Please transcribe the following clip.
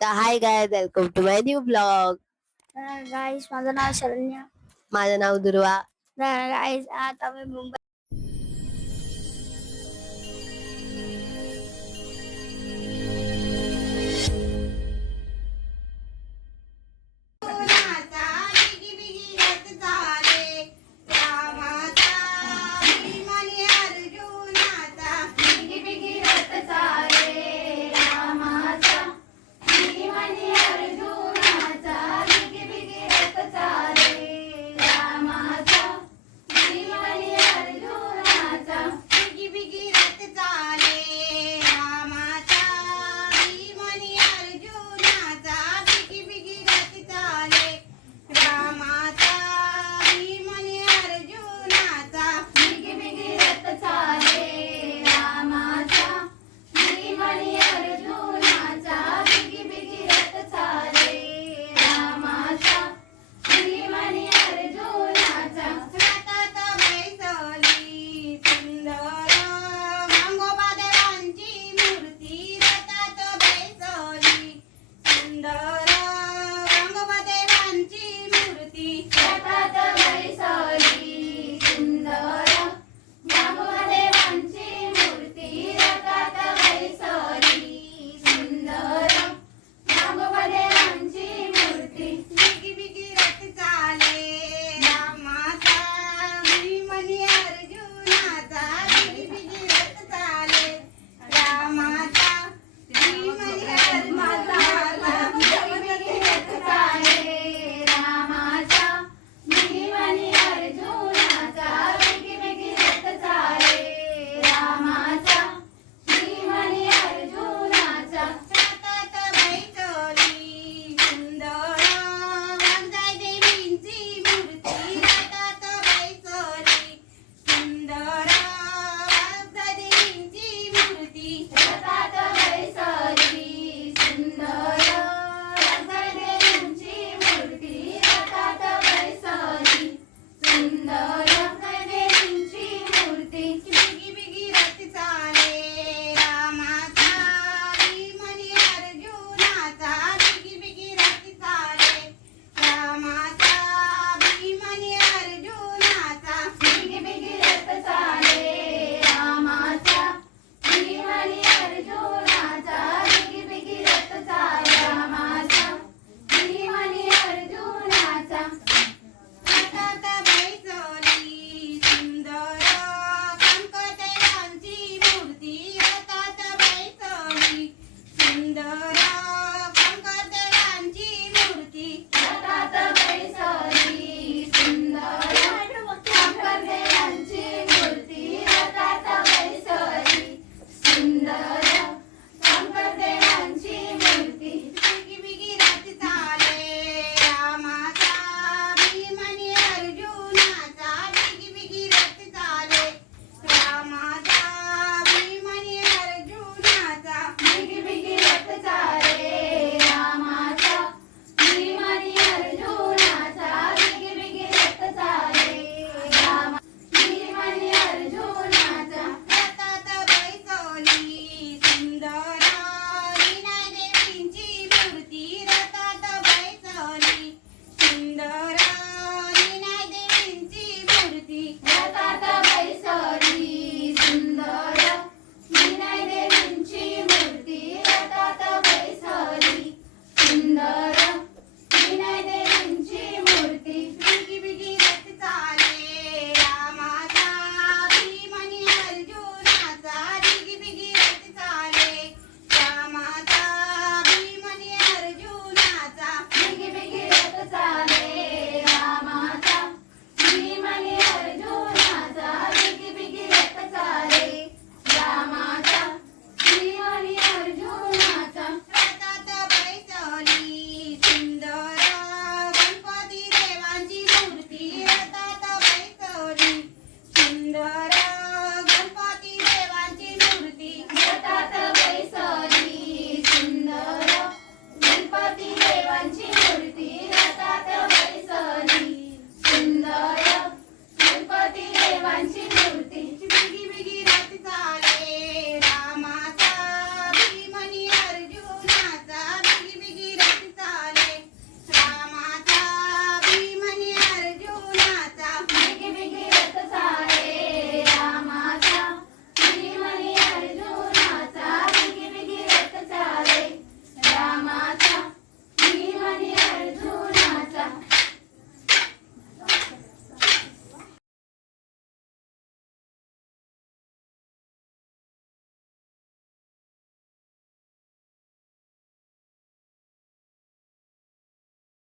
तर hi guy welcome to my new blog guys माझं नाव शरण्या. माझं नाव दुर्वा. गाईस आता मी मुंबई